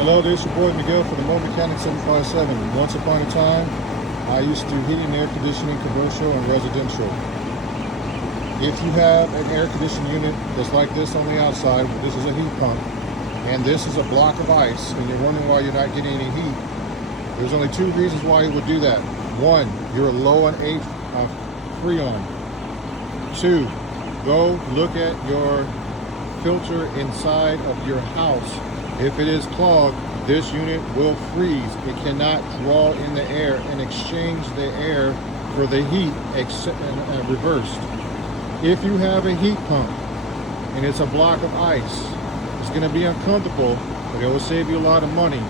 Hello, this is your boy Miguel for the mobilemechanic 757. Once upon a time, I used to heat and air conditioning commercial and residential. If you have an air conditioning unit that's like this on the outside, this is a heat pump, and this is a block of ice, and you're wondering why you're not getting any heat, there's only two reasons why you would do that. One, you're low on Freon. Two, go look at your filter inside of your house. If it is clogged, this unit will freeze. It cannot draw in the air and exchange the air for the heat reversed. If you have a heat pump and it's a block of ice, it's going to be uncomfortable, but it will save you a lot of money.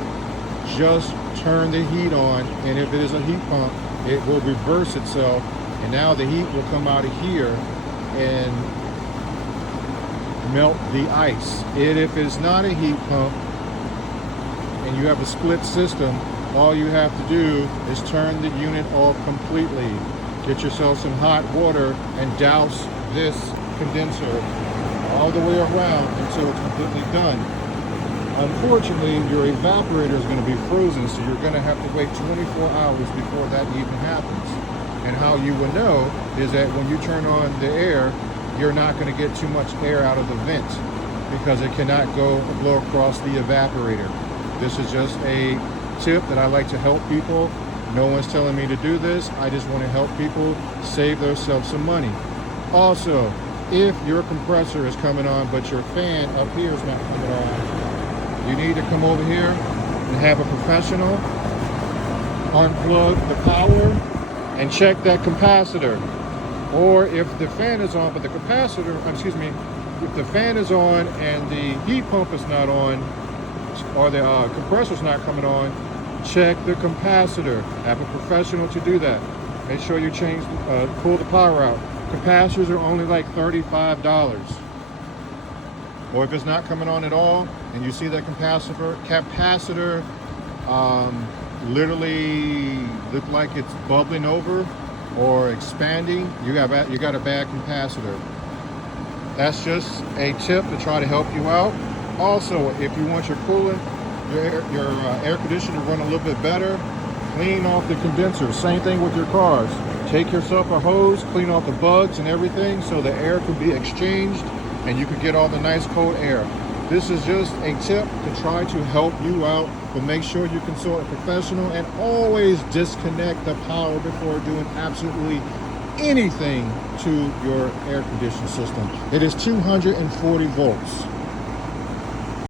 Just turn the heat on, and if it is a heat pump, it will reverse itself, and now the heat will come out of here and melt the ice. And if it's not a heat pump and you have a split system, all you have to do is turn the unit off completely. Get yourself some hot water and douse this condenser all the way around until it's completely done. Unfortunately, your evaporator is going to be frozen, so you're going to have to wait 24 hours before that even happens. And how you will know is that when you turn on the air, you're not going to get too much air out of the vent because it cannot blow across the evaporator. This is just a tip that I like to help people. No one's telling me to do this. I just want to help people save themselves some money. Also, if your compressor is coming on but your fan up here is not coming on, you need to come over here and have a professional unplug the power and check that capacitor. Or if the fan is on but the capacitor, if the fan is on and the heat pump is not on, or the compressor's not coming on, check the capacitor. Have a professional to do that. Make sure you pull the power out. Capacitors are only like $35. Or if it's not coming on at all, and you see that capacitor literally look like it's bubbling over or expanding, you got a bad capacitor. That's just a tip to try to help you out. Also, if you want your coolant, your air conditioner to run a little bit better, clean off the condenser. Same thing with your cars. Take yourself a hose, clean off the bugs and everything so the air can be exchanged and you can get all the nice cold air. This is just a tip to try to help you out, but make sure you consult a professional and always disconnect the power before doing absolutely anything to your air conditioning system. It is 240 volts.